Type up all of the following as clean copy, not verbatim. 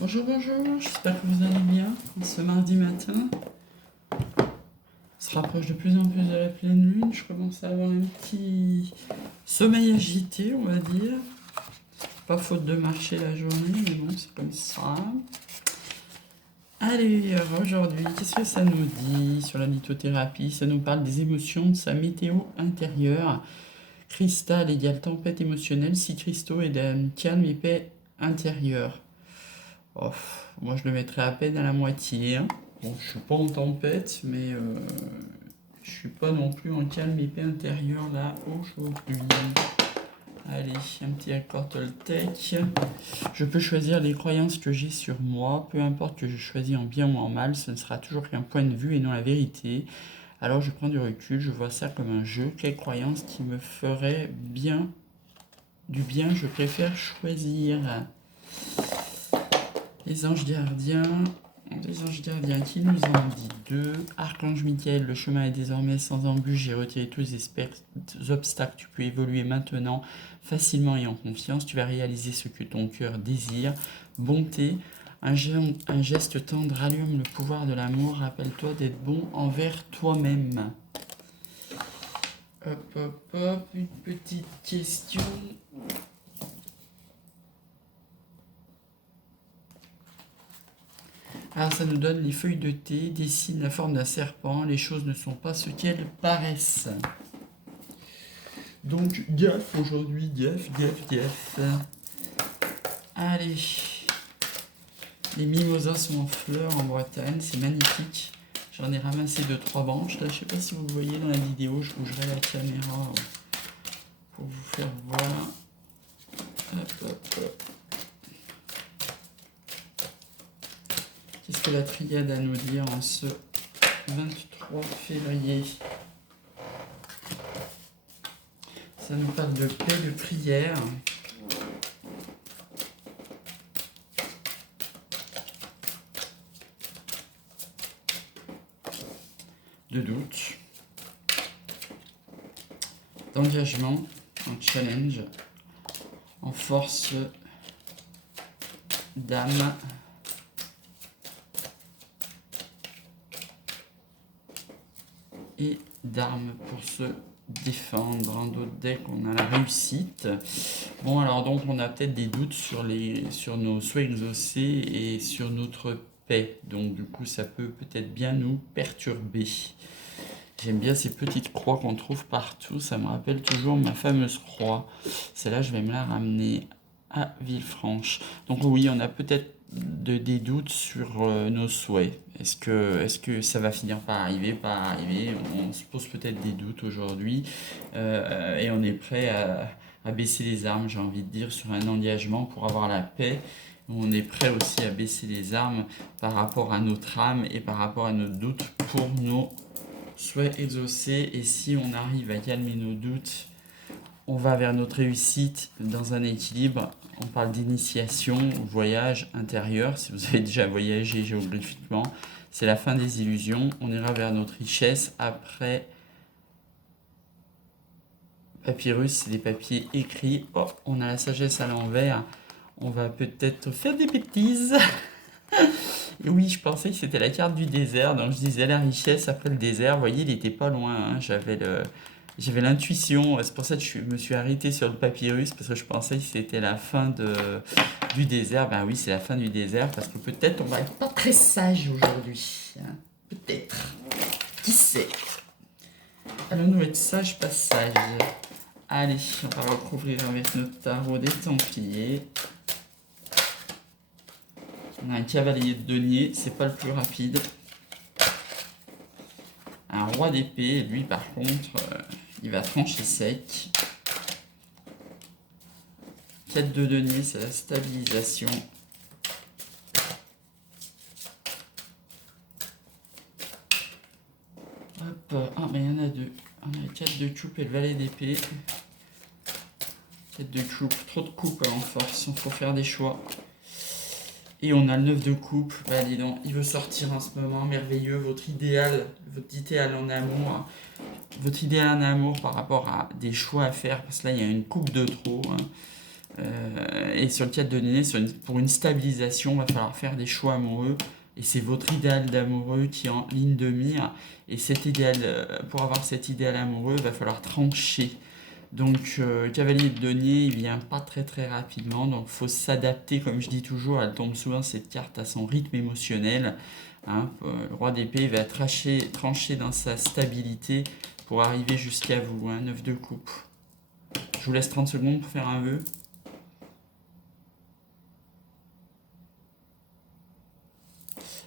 Bonjour, bonjour, j'espère que vous allez bien ce mardi matin. On se rapproche de plus en plus de la pleine lune, je commence à avoir un petit sommeil agité, on va dire. Pas faute de marcher la journée, mais bon, c'est comme ça. Allez, aujourd'hui, qu'est-ce que ça nous dit sur la lithothérapie? Ça nous parle des émotions, de sa météo intérieure. Cristal égale tempête émotionnelle, si cristaux égale calme et paix intérieure. Oh, moi, je le mettrais à peine à la moitié, hein. Bon, je suis pas en tempête, mais je suis pas non plus en calme et paix intérieure là aujourd'hui. Allez, un petit accord Toltec. Je peux choisir les croyances que j'ai sur moi, peu importe que je choisis en bien ou en mal, ce ne sera toujours qu'un point de vue et non la vérité. Alors je prends du recul, je vois ça comme un jeu. Quelles croyances qui me feraient du bien, je préfère choisir. Les anges gardiens, qui nous en dit deux. Archange Michael, le chemin est désormais sans embûche, j'ai retiré tous les obstacles, tu peux évoluer maintenant facilement et en confiance, tu vas réaliser ce que ton cœur désire. Bonté, un geste tendre allume le pouvoir de l'amour, rappelle-toi d'être bon envers toi-même. Hop, hop, hop, une petite question. Alors ça nous donne les feuilles de thé, dessinent la forme d'un serpent, les choses ne sont pas ce qu'elles paraissent. Donc gaffe aujourd'hui, gaffe. Allez, les mimosas sont en fleurs en Bretagne, c'est magnifique. J'en ai ramassé 2-3 branches, là je sais pas si vous voyez dans la vidéo, je bougerai la caméra pour vous faire voir. Hop, hop, hop. Qu'est-ce que la triade a à nous dire en ce 23 février? Ça nous parle de paix, de prière. De doute. D'engagement, en challenge, en force d'âme. Et d'armes pour se défendre. En d'autres decks, on a la réussite. Bon, alors donc, on a peut-être des doutes sur nos souhaits exaucés et sur notre paix. Donc, du coup, ça peut peut-être bien nous perturber. J'aime bien ces petites croix qu'on trouve partout. Ça me rappelle toujours ma fameuse croix. Celle-là, je vais me la ramener à Villefranche. Donc oui, on a peut-être des doutes sur nos souhaits. Est-ce que ça va finir par arriver, pas arriver? On se pose peut-être des doutes aujourd'hui et on est prêt à baisser les armes, j'ai envie de dire, sur un engagement pour avoir la paix. On est prêt aussi à baisser les armes par rapport à notre âme et par rapport à nos doutes pour nos souhaits exaucés. Et si on arrive à calmer nos doutes, on va vers notre réussite dans un équilibre. On parle d'initiation, voyage intérieur. Si vous avez déjà voyagé géographiquement, c'est la fin des illusions. On ira vers notre richesse. Après, papyrus, c'est des papiers écrits. Oh, on a la sagesse à l'envers. On va peut-être faire des bêtises. Et oui, je pensais que c'était la carte du désert. Donc je disais la richesse après le désert. Vous voyez, il était pas loin, hein. J'avais l'intuition, c'est pour ça que je me suis arrêté sur le papyrus, parce que je pensais que c'était la fin du désert. Ben oui, c'est la fin du désert, parce que peut-être on va être pas très sage aujourd'hui, hein. Peut-être. Qui sait? Allons-nous être sages, pas sages? Allez, on va recouvrir avec notre tarot des Templiers. On a un cavalier de denier, c'est pas le plus rapide. Un roi d'épée, lui par contre, il va trancher sec. 4 de denier, c'est la stabilisation. Hop, ah mais il y en a deux. On a 4 de coupe et le valet d'épée. 4 de coupe, trop de coupe en force, il faut faire des choix. Et on a le 9 de coupe, bah dis donc, il veut sortir en ce moment, merveilleux, votre idéal en amour. Votre idéal en amour par rapport à des choix à faire, parce que là il y a une coupe de trop, hein. Et sur le 4 de denier, pour une stabilisation, il va falloir faire des choix amoureux. Et c'est votre idéal d'amoureux qui est en ligne de mire. Et cet idéal, pour avoir cet idéal amoureux, il va falloir trancher. Donc, cavalier de denier, il vient pas très très rapidement. Donc, il faut s'adapter, comme je dis toujours. Elle tombe souvent cette carte à son rythme émotionnel. Hein. Le roi d'épée va trancher dans sa stabilité pour arriver jusqu'à vous. Hein, 9 de coupe. Je vous laisse 30 secondes pour faire un vœu.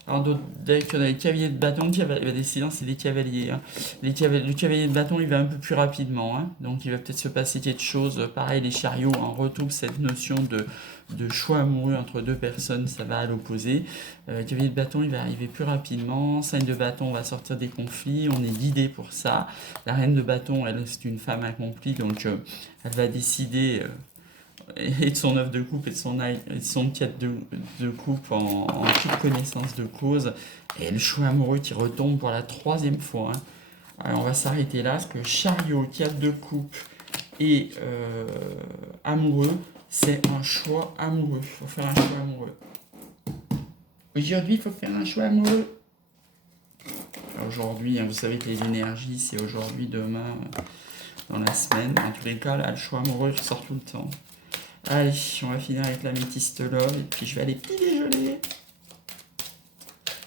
Alors, d'autres decks, on a les cavaliers de bâton, décidément, c'est des cavaliers. Hein. Le cavalier de bâton, il va un peu plus rapidement. Hein. Donc, il va peut-être se passer quelque chose. Pareil, les chariots, on retrouve cette notion de choix amoureux entre deux personnes, ça va à l'opposé. Cavalier de bâton, il va arriver plus rapidement. 5 de bâton, on va sortir des conflits. On est guidé pour ça. La reine de bâton, elle, c'est une femme accomplie. Donc, elle va décider. Et de son œuvre de coupe et de son 4 de coupe en toute connaissance de cause. Et le choix amoureux qui retombe pour la 3e fois. Hein. Alors on va s'arrêter là, parce que chariot, 4 de coupe et amoureux, c'est un choix amoureux. Il faut faire un choix amoureux. Aujourd'hui, il faut faire un choix amoureux. Aujourd'hui, hein, vous savez que les énergies, c'est aujourd'hui, demain, dans la semaine. Dans tous les cas, là, le choix amoureux ressort tout le temps. Allez, on va finir avec la métiste love, et puis je vais aller petit déjeuner.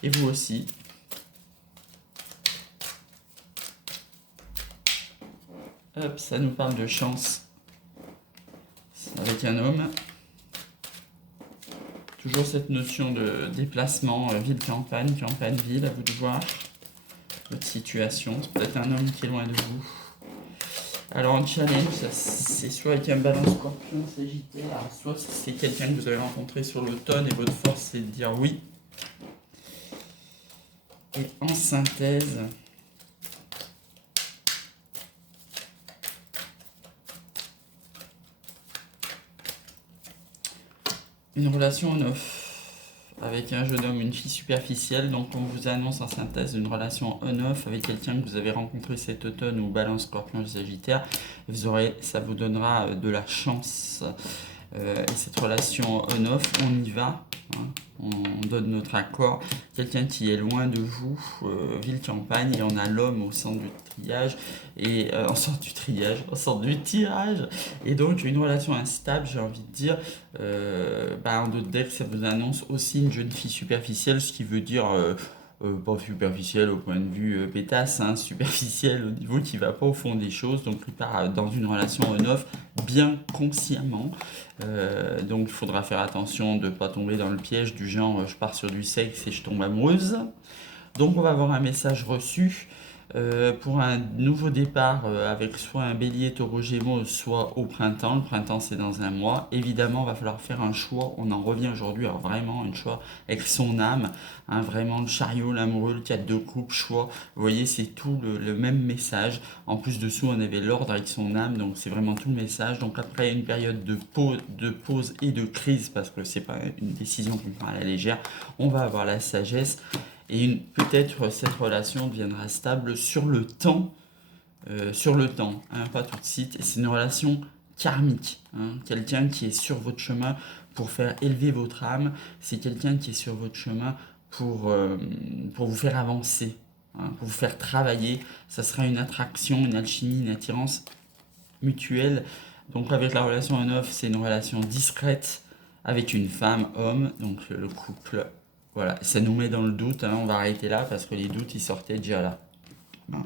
Et vous aussi. Hop, ça nous parle de chance. Avec un homme. Toujours cette notion de déplacement, ville-campagne, campagne-ville, à vous de voir votre situation. C'est peut-être un homme qui est loin de vous. Alors en challenge, c'est soit avec un balance scorpion sagittaire, soit c'est quelqu'un que vous avez rencontré sur l'automne et votre force c'est de dire oui. Et en synthèse, une relation en off avec un jeune homme, une fille superficielle. Donc on vous annonce en synthèse une relation on-off avec quelqu'un que vous avez rencontré cet automne ou balance scorpion sagittaire. Ça vous donnera de la chance. Et cette relation on-off, on y va. Hein, on donne notre accord. Quelqu'un qui est loin de vous, ville-campagne, et on a l'homme au centre du triage, et au centre du tirage, et donc une relation instable, j'ai envie de dire. En d'autres decks, ça vous annonce aussi une jeune fille superficielle, ce qui veut dire pas superficielle au point de vue pétasse, hein, superficielle au niveau qui va pas au fond des choses, donc il part dans une relation on-off bien consciemment. Donc il faudra faire attention de ne pas tomber dans le piège du genre je pars sur du sexe et je tombe amoureuse. Donc on va avoir un message reçu pour un nouveau départ avec soit un bélier, taureau, gémeaux, soit au printemps. Le printemps c'est dans un mois. Évidemment, il va falloir faire un choix. On en revient aujourd'hui, alors vraiment un choix avec son âme. Hein, vraiment le chariot, l'amoureux, le 4 de coupe, choix. Vous voyez, c'est tout le même message. En plus dessous, on avait l'ordre avec son âme, donc c'est vraiment tout le message. Donc après une période de pause et de crise, parce que c'est pas une décision qu'on prend à la légère, on va avoir la sagesse. Et peut-être cette relation deviendra stable sur le temps, hein, pas tout de suite. Et c'est une relation karmique, hein, quelqu'un qui est sur votre chemin pour faire élever votre âme, c'est quelqu'un qui est sur votre chemin pour vous faire avancer, hein, pour vous faire travailler. Ça sera une attraction, une alchimie, une attirance mutuelle. Donc avec la relation en off, c'est une relation discrète avec une femme, homme, donc le couple. Voilà, ça nous met dans le doute, hein, on va arrêter là parce que les doutes ils sortaient déjà là. Hein.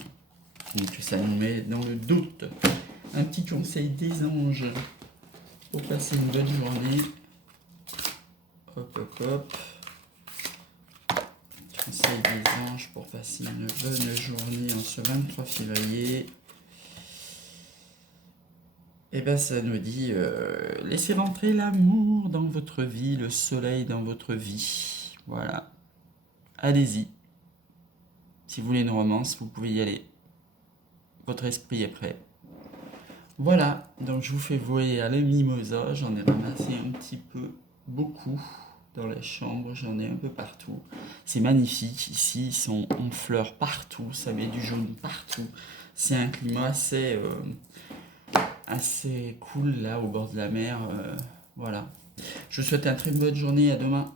Donc ça nous met dans le doute. Un petit conseil des anges pour passer une bonne journée. Hop hop hop. Conseil des anges pour passer une bonne journée en ce 23 février. Et bien ça nous dit, laissez rentrer l'amour dans votre vie, le soleil dans votre vie. Voilà. Allez-y. Si vous voulez une romance, vous pouvez y aller. Votre esprit est prêt. Voilà, donc je vous fais voyer à la mimosa. J'en ai ramassé un petit peu, beaucoup dans la chambre. J'en ai un peu partout. C'est magnifique. Ici, ils sont en fleurs partout. Ça met du jaune partout. C'est un climat assez cool là au bord de la mer. Voilà. Je vous souhaite une très bonne journée. À demain.